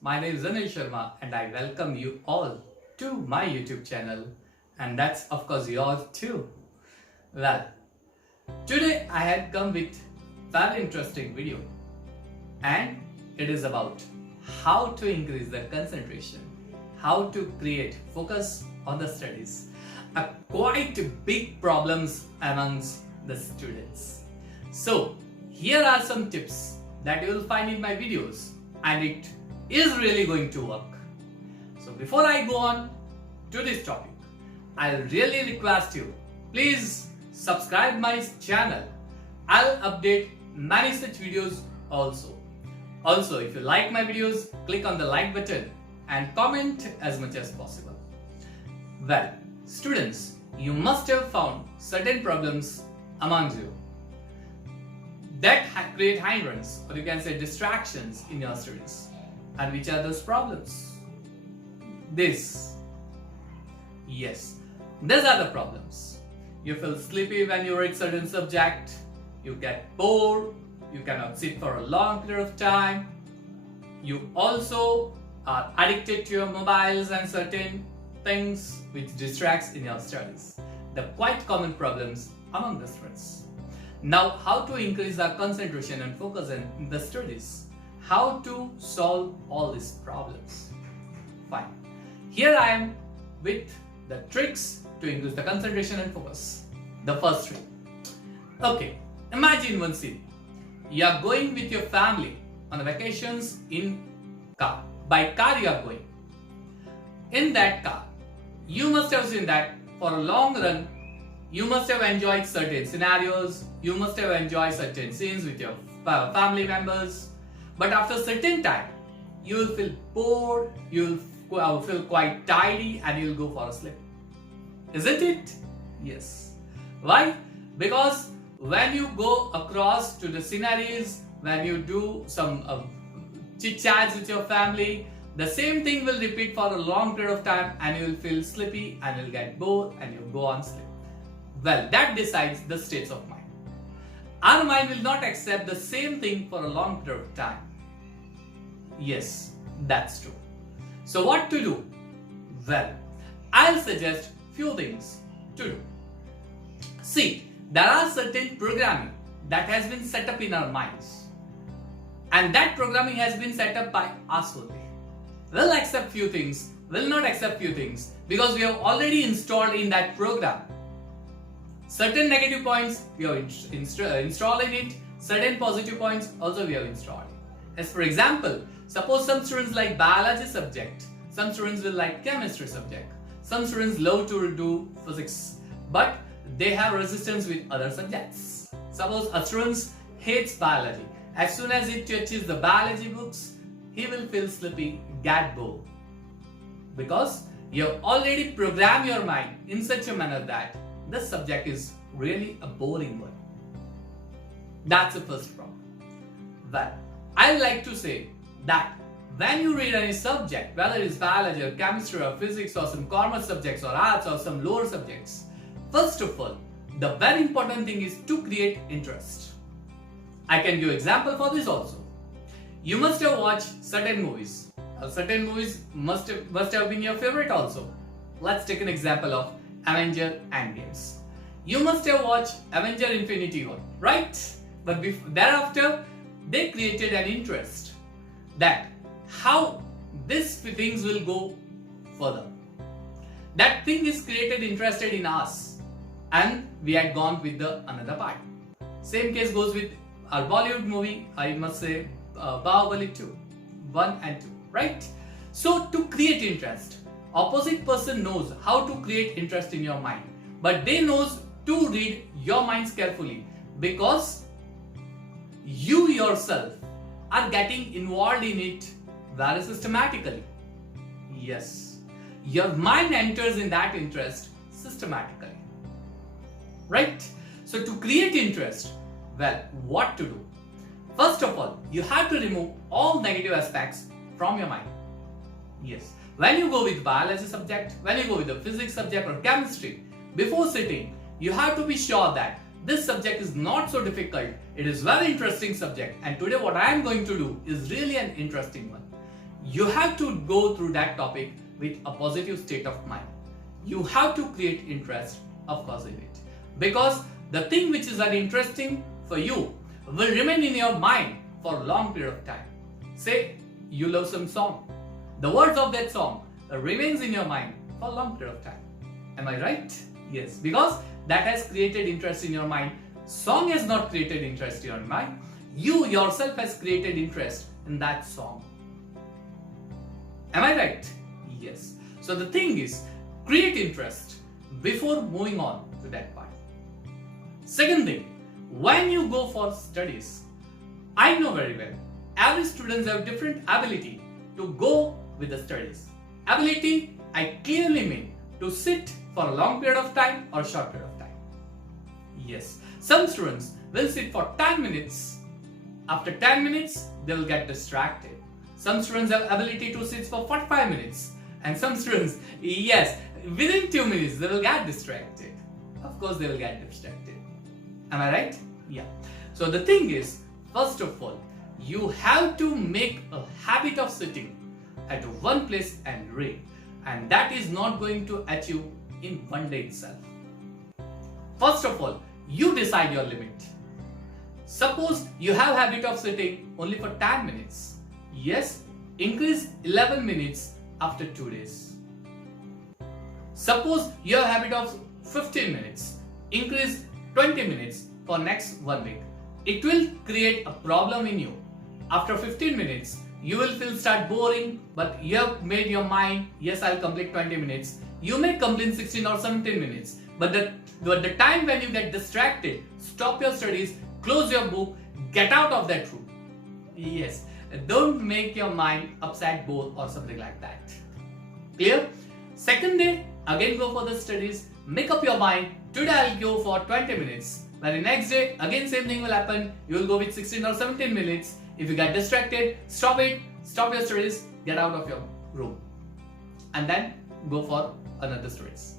my name is Anil Sharma and I welcome you all to my YouTube channel, and that's of course yours too. Well, today I had come with very interesting video, and it is about how to increase the concentration, how to create focus on the studies, a quite big problems amongst the students. So here are some tips that you will find in my videos, and it is really going to work. So before I go on to this topic, I really request you, please subscribe my channel. I'll update many such videos also. Also, if you like my videos, click on the like button and comment as much as possible. Well, students, you must have found certain problems among you that create hindrance, or you can say distractions in your studies. And which are those problems? This. Yes, these are the problems. You feel sleepy when you read certain subject, you get bored, you cannot sit for a long period of time, you also are addicted to your mobiles and certain things which distracts in your studies. The quite common problems among the students. Now, how to increase our concentration and focus in the studies? How to solve all these problems? Fine. Here I am with the tricks to increase the concentration and focus. The first trick. Okay, imagine one scene. You are going with your family on vacations in car. By car you are going. In that car, you must have seen that for a long run, you must have enjoyed certain scenarios, you must have enjoyed certain scenes with your family members, but after a certain time, you will feel bored, you will feel quite tidy, and you will go for a sleep. Isn't it? Yes. Why? Because when you go across to the sceneries, when you do some chit-chats with your family, the same thing will repeat for a long period of time, and you will feel sleepy and you will get bored and you will go on sleep. Well, that decides the states of mind. Our mind will not accept the same thing for a long period of time. Yes, that's true. So what to do? Well, I'll suggest few things to do. See, there are certain programming that has been set up in our minds, and that programming has been set up by us only. We'll accept few things, will not accept few things, because we have already installed in that program. Certain negative points we have installed in it, certain positive points also we have installed. As for example, suppose some students like biology subject, some students will like chemistry subject, some students love to do physics, but they have resistance with other subjects. Suppose a student hates biology. As soon as he touches the biology books, he will feel sleepy, get bored. Because you have already programmed your mind in such a manner that this subject is really a boring one. That's the first problem. Well, I like to say that when you read any subject, whether it's biology or chemistry or physics or some commerce subjects or arts or some lower subjects, first of all, the very important thing is to create interest. I can give example for this also. You must have watched certain movies. Certain movies must have been your favorite also. Let's take an example of Avenger Endgames. You must have watched Avenger Infinity War, right? But thereafter, they created an interest that how these things will go further. That thing is created interested in us, and we had gone with the another part. Same case goes with our Bollywood movie, I must say Bahubali 2, 1 and 2, right? So to create interest, opposite person knows how to create interest in your mind, but they knows to read your minds carefully, because you yourself are getting involved in it very systematically. Yes, your mind enters in that interest systematically, right? So to create interest, well, what to do? First of all, you have to remove all negative aspects from your mind. Yes, when you go with biology subject, when you go with the physics subject or chemistry, before sitting, you have to be sure that this subject is not so difficult. It is very interesting subject, and today what I am going to do is really an interesting one. you have to go through that topic with a positive state of mind. You have to create interest, of course, in it. Because the thing which is very interesting for you will remain in your mind for a long period of time. Say you love some song. The words of that song remains in your mind for a long period of time. Am I right? Yes, because that has created interest in your mind. Song has not created interest in your mind. You yourself has created interest in that song. Am I right? Yes. So the thing is, create interest before moving on to that part. Second thing, when you go for studies, I know very well, every student have different ability to go with the studies. Ability, I clearly mean to sit for a long period of time or short period of time. Yes, some students will sit for 10 minutes. After 10 minutes, they will get distracted. Some students have ability to sit for 45 minutes. And some students, yes, within 2 minutes, they will get distracted. Of course, they will get distracted. Am I right? Yeah. So the thing is, first of all, you have to make a habit of sitting at one place and read. And that is not going to achieve in one day itself. First of all, you decide your limit. Suppose you have habit of sitting only for 10 minutes. Yes, increase 11 minutes after 2 days. Suppose you have habit of 15 minutes. Increase 20 minutes for next 1 week. It will create a problem in you. After 15 minutes, you will start boring, but you have made your mind, yes, I'll complete 20 minutes. You may complete 16 or 17 minutes. But the time when you get distracted, stop your studies, close your book, get out of that room. Yes, don't make your mind upset, bored or something like that. Clear? Second day, again go for the studies, make up your mind, today I'll go for 20 minutes. But the next day, again same thing will happen, you will go with 16 or 17 minutes. If you get distracted, stop it, stop your studies, get out of your room. And then go for another studies.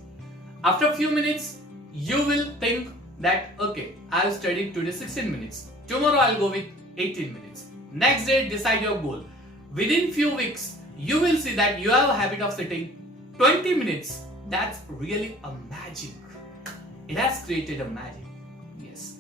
After a few minutes, you will think that, okay, I have studied today 16 minutes. Tomorrow I'll go with 18 minutes. Next day, decide your goal. Within few weeks, you will see that you have a habit of sitting 20 minutes. That's really a magic. It has created a magic. Yes.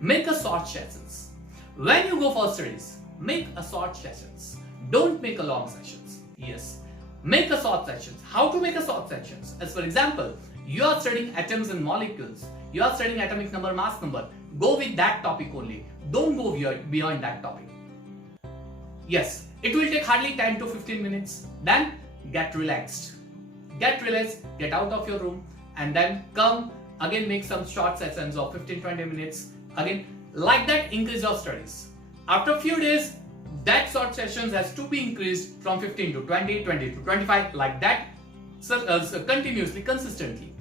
Make a short sessions. When you go for studies, make a short sessions. Don't make a long sessions. Yes. Make a short sessions. How to make a short sessions? As for example, you are studying atoms and molecules. You are studying atomic number, mass number. Go with that topic only. Don't go beyond that topic. Yes, it will take hardly 10 to 15 minutes. Then get relaxed. Get relaxed, get out of your room, and then come again, make some short sessions of 15-20 minutes. Again, like that, increase your studies. After a few days, that short sessions has to be increased from 15 to 20, 20 to 25, like that, continuously, consistently.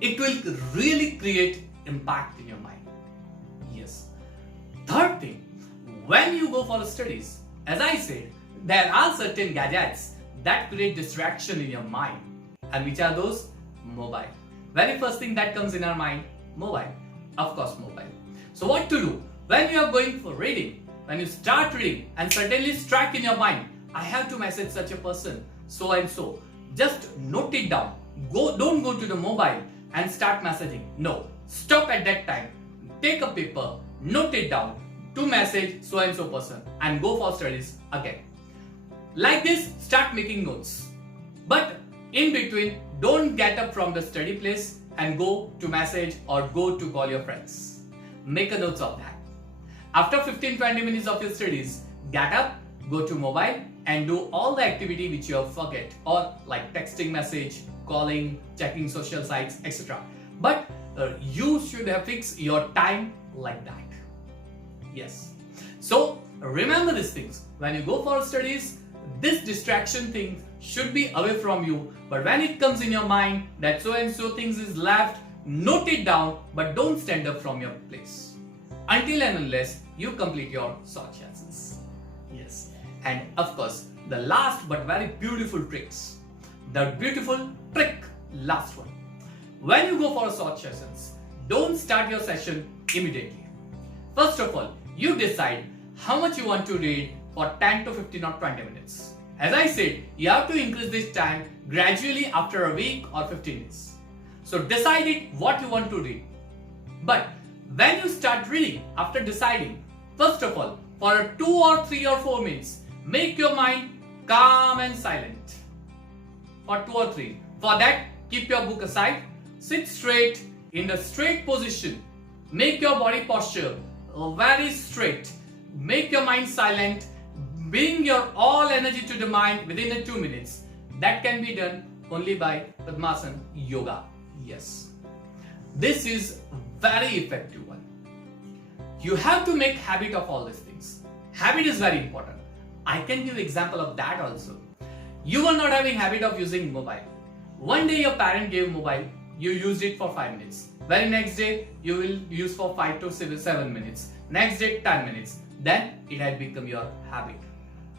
It will really create impact in your mind. Yes. Third thing, when you go for studies, as I said, there are certain gadgets that create distraction in your mind. And which are those? Mobile. Very first thing that comes in our mind, mobile. Of course, mobile. So what to do? When you are going for reading, when you start reading and suddenly strike in your mind, I have to message such a person, so and so. Just note it down. Don't go to the mobile and start messaging. No. Stop at that time. Take a paper, note it down to message so and so person and go for studies again. Like this, start making notes. But in between, don't get up from the study place and go to message or go to call your friends. Make a note of that. After 15-20 minutes of your studies, get up, go to mobile and do all the activity which you have forget, or like texting message, calling, checking social sites, etc. But you should have fixed your time like that. Yes. So remember these things. When you go for studies, this distraction thing should be away from you. But when it comes in your mind that so and so things is left, note it down, but don't stand up from your place until and unless you complete your short lessons. Yes. And of course, the last but very beautiful tricks. The beautiful trick, last one. When you go for short sessions, don't start your session immediately. First of all, you decide how much you want to read for 10 to 15 or 20 minutes. As I said, you have to increase this time gradually after a week or 15 days. So decide it what you want to read. But when you start reading, after deciding, first of all, for 2 or 3 or 4 minutes, make your mind calm and silent. For 2 or 3. For that, keep your book aside, sit straight in the straight position, make your body posture very straight, make your mind silent, bring your all energy to the mind within the 2 minutes. That can be done only by Padmasana yoga. Yes. This is very effective one. You have to make habit of all these things. Habit is very important. I can give example of that also. You were not having habit of using mobile. One day your parent gave mobile, you used it for 5 minutes. Very next day you will use for 5 to 7 minutes. Next day 10 minutes. Then it had become your habit.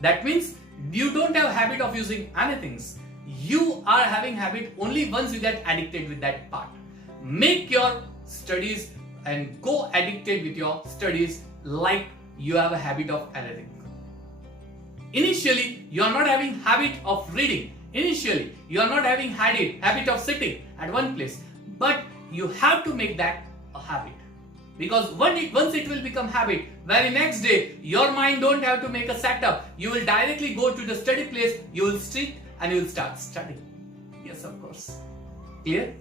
That means you don't have habit of using anything. You are having habit only once you get addicted with that part. Make your studies and go addicted with your studies like you have a habit of anything. Initially, you are not having habit of reading. Initially, you are not having habit of sitting at one place. But you have to make that a habit. Because once it will become habit, very next day, your mind don't have to make a setup. You will directly go to the study place, you will sit and you will start studying. Yes, of course. Clear?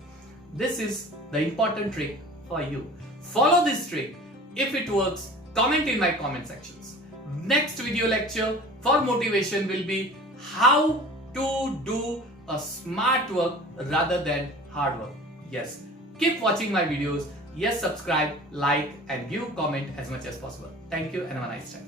This is the important trick for you. Follow this trick. If it works, comment in my comment sections. Next video lecture for motivation will be how to do a smart work rather than hard work. Yes. Keep watching my videos. Yes, subscribe, like and give comment as much as possible. Thank you and have a nice time.